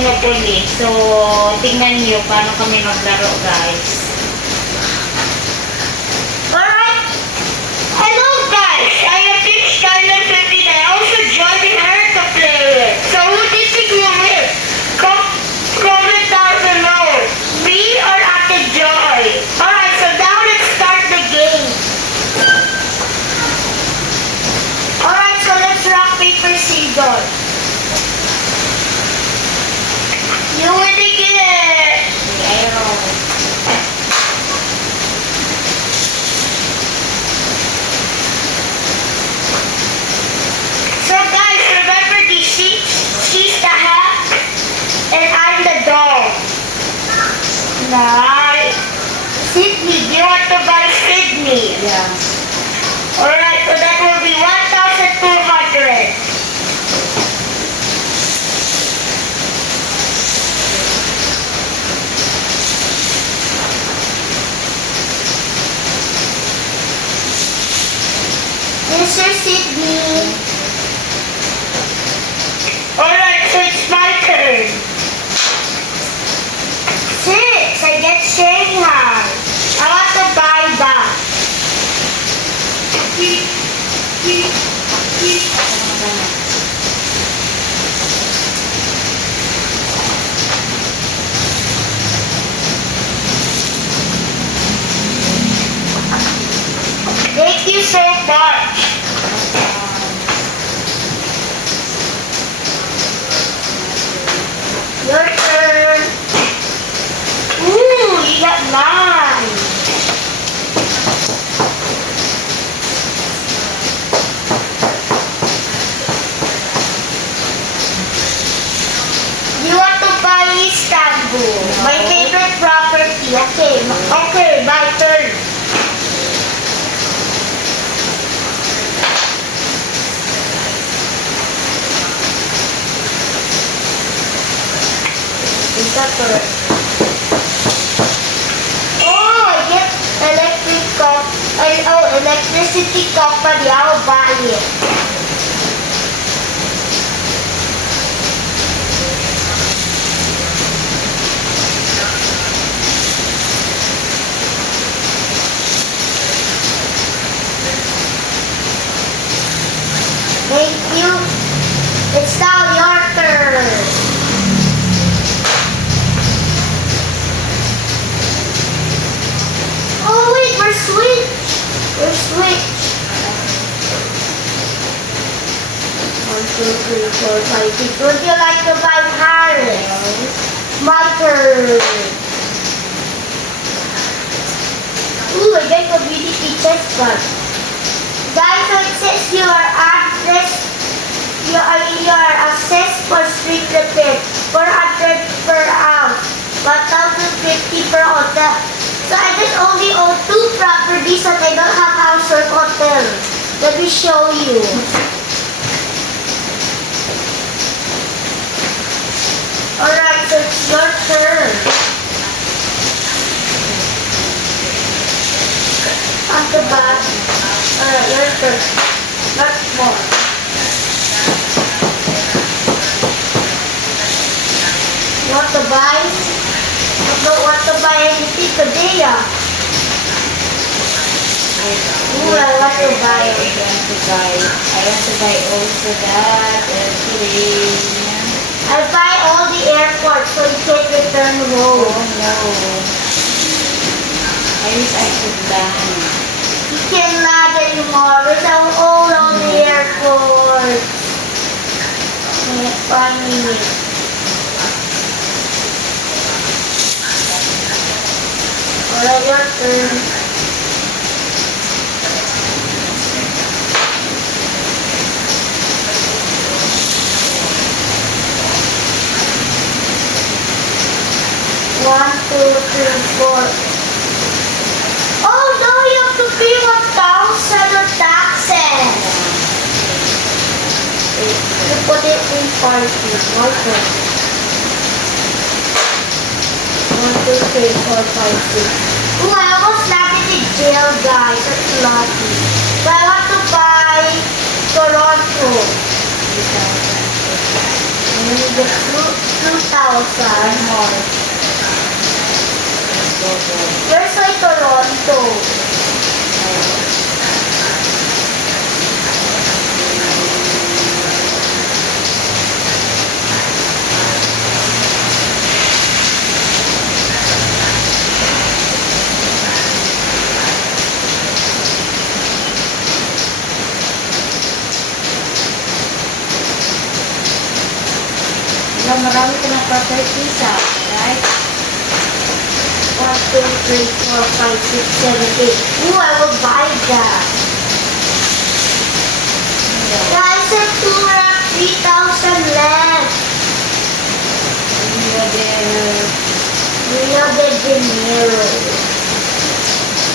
Monopoly. So, tingnan nyo paano kami maglaro, guys. Alright. Hello guys, I am Big Skyler 15. I also joined her to play with. So who do you think will win? Comment down below. Me or Ate Joy? Alright, so now let's start the game. Alright, so let's rock, paper, scissors. You win again. Aero. So guys, remember the she's the hat and I'm the dog. Nice. Sydney, do you want to buy Sydney? Yeah. Alright, so that will be 1,200. Mr. Sydney. Alright, so it's my turn. 6, I get Shanghai. I want to buy that. Thank you so much. Your turn. Ooh, you got 9. You want to buy Istanbul? My favorite property. Okay, my turn. Is that correct? Oh, I get electricity company. I'll buy it. Thank you. It's now your turn. Oh wait, we're switch. We're switch. 1, 2, 3, 4, 5, 6. Would you like to buy Paris? My turn. Ooh, I get community chest card. Guys, so it says you are assessed for street repair. 400 per house. 1,050 per hotel. So I just only own 2 properties and I don't have house or hotel. Let me show you. Alright, so it's your turn. At the back. Alright, your turn. Not more. You want to buy? I don't want to buy anything today, ah. Ooh, I want to buy. I want to buy also that airplane. I'll buy all the airports so you can return home. Oh no. I wish I could land. You can't land anymore. We don't own all the airports. Funny. Alright, your turn. One, two, three, 4. Oh no, you have to pay 1,000 of taxes. You put it in party. Okay. 1, 2, 3, 4, 5, 6. Ooh, I almost landed in jail, guys. That's lucky. But I want to buy Toronto. And then you get 2,000. more. Where's like Toronto? Marami ka ng properties, right? 1, 2, 3, 4, 5, 6, 7, 8. Ooh, I will buy that. Guys, I said 3,000 left. Rio de Janeiro.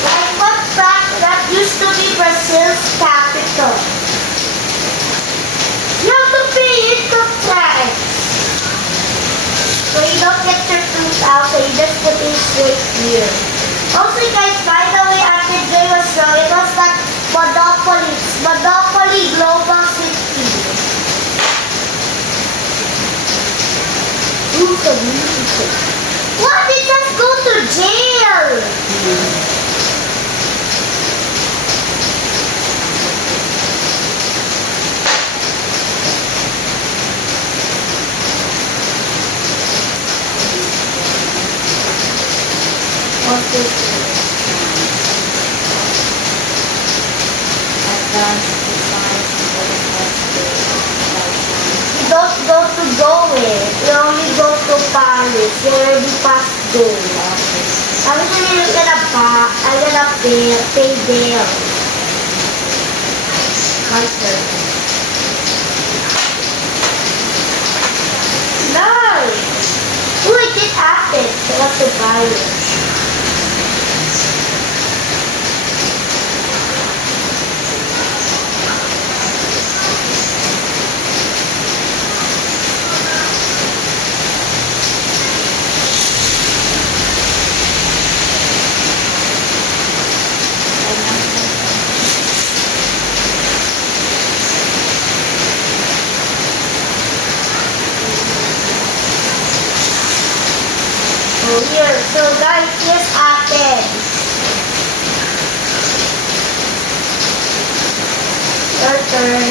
Like what fact that used to be Brazil's capital. You have to pay income tax. So you don't get your 2,000, you just put it straight here. Also guys, by the way, after Jay was wrong, it was that Monopoly Global City. Ooh, community. What? It just go to jail! You don't go to Goa. You only go to Paris. You already passed Goa. Actually, I'm gonna pay there. My turn. Nice! Ooh, it did happen. So I have to buy it. Here, so guys, this happened. Your turn.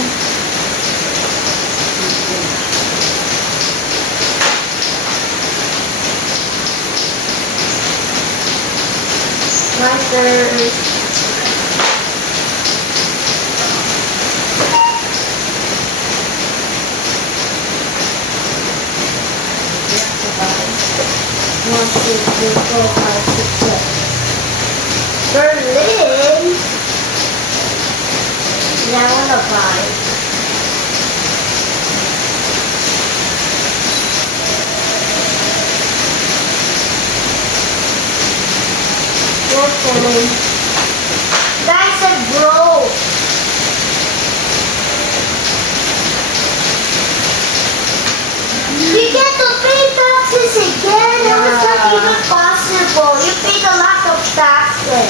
My turn. One, two, three, four, five, six, seven. Berlin. Yeah, I wanna buy. Your turn. Guys, I broke. We get to pay taxes again. How is that even possible? You paid a lot of taxes.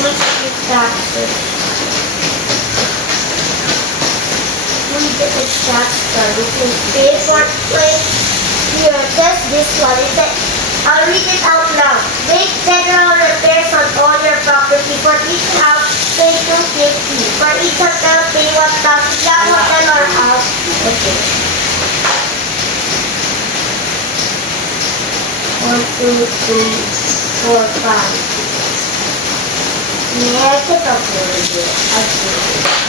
Let's pay taxes. We get a tax card. We can pay for it. Here, just this one. It says, I'll read it out loud. Make general repairs on all your property. For each house, pay $250. For each hotel, pay $1,000. Yeah, hotel or house. Okay. 1, 2, 3, 4, 5. Yeah, I can afford it. Okay.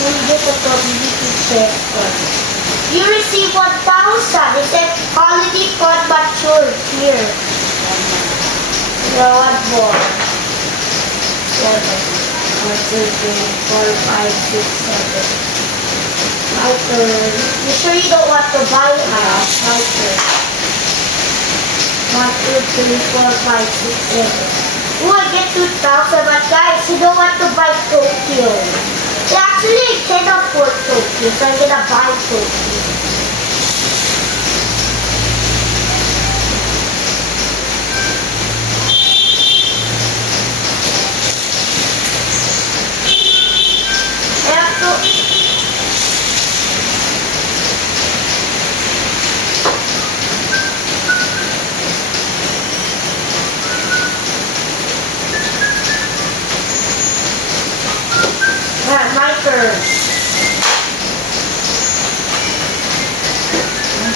We get a community check. You receive 1,000. It says holiday fund matured here. Yeah, one more. 7. 1, 2, 3, 4, 5, 6, 7. My turn. You sure you don't want to buy a house? My turn. 1, 2, 3, 4, 5, 6, 7. Ooh, I get 2,000. But guys, you don't want to buy Tokyo. Actually, I can afford Tokyo, so I'm gonna buy Tokyo.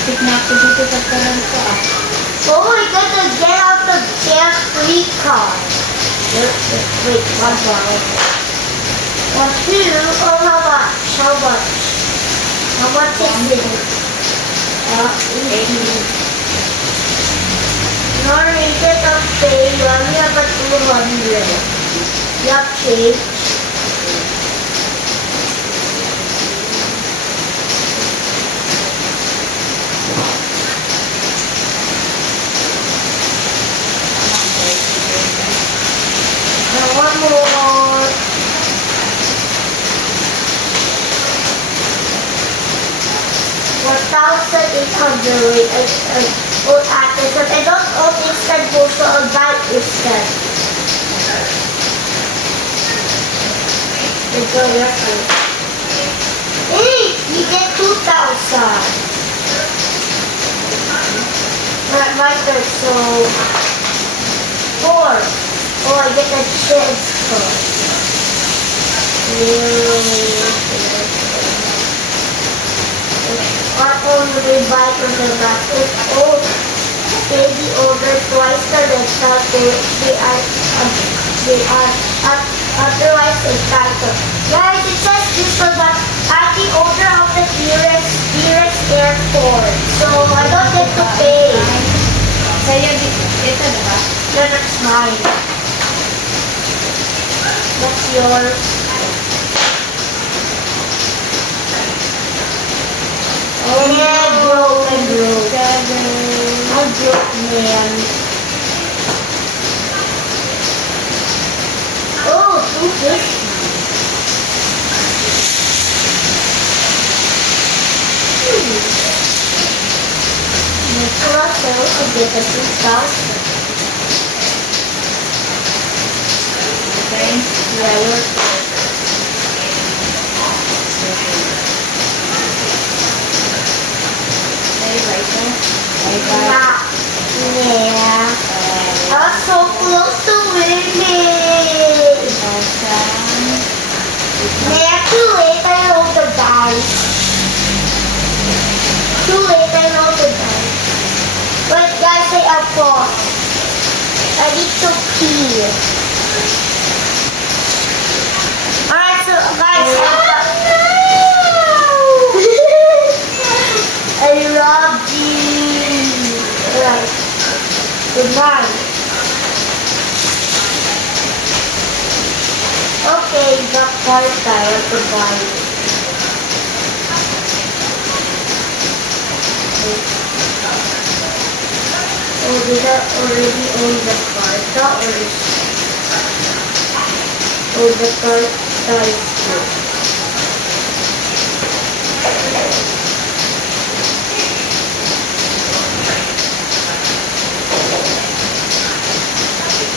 Stick na ako dito sa Toronto ah. Oh, we got the get out of jail free card. Wait, one more. One, two. Oh, how much? How much? How much is it? 80. No, we get a pay. We only have a 200. You have change. Now one more. $1,800. Old actors. But I don't own instant food, so I'll buy instant. Enjoy your food. Hey, you get 2,000. Right there, so 4. Oh, I get a chance card. What only we buy from the market? Oh, baby order twice the rental. They are otherwise entitled. Guys, it says this one that at the order of the nearest airport. So I don't get to pay. Sa'yo, ito diba? Yeah, that's mine. What's yours? Oh, Yeah, broke. I'm broke, man. Oh, 250. Nicholas, I also get a 2,000. Okay. Yeah, yours. Sa'yo ba ito? Ay ba? Yeah. I was so close to winning. 1,000. Yeah, too late. I rolled the dice. Too late. I rolled the dice. Wait, guys, say up for. I need to pee. Alright, so guys, I love you. Alright. Goodbye. Okay, the part tayo. Goodbye. Oh, did I already own the carta or oh, the carta is good.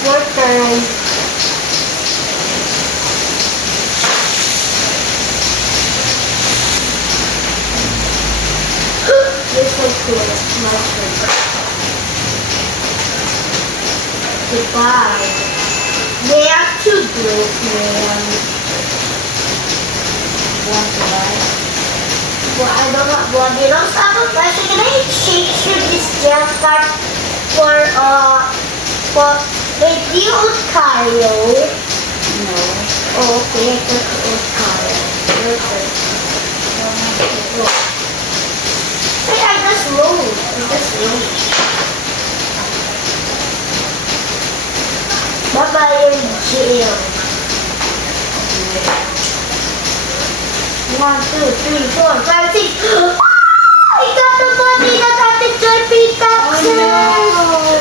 What time? This is cool. My turn. Goodbye. They are too broke, man. Want to buy? Well, I don't know. Well, they don't have a question. Can I exchange this gel card for, wait, do you own Cario? No. Oh, okay, I thought you own Cario. Okay. Wait, I just rolled. Bye-bye, you're in jail. 1, 2, 3, 4, 5, 6. I got the money that I did to pay Oh taxes. no!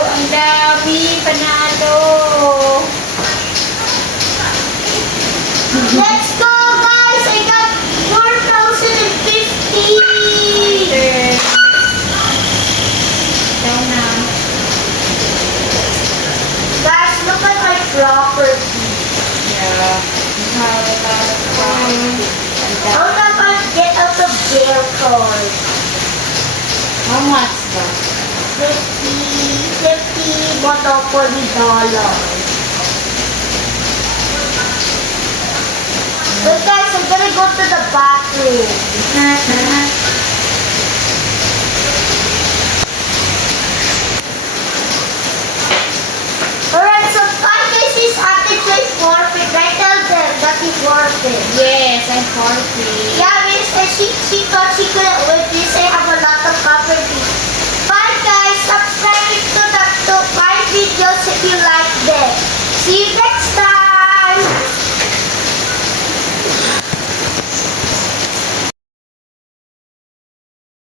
Ang dami! Panalo! Let's go, guys! I got 4,050. Turn. Ikaw na. Guys, look at my property. Yeah. How How about get out of jail card? How much ba? 50 Monopoly dollars. But guys, I'm gonna go to the bathroom. she got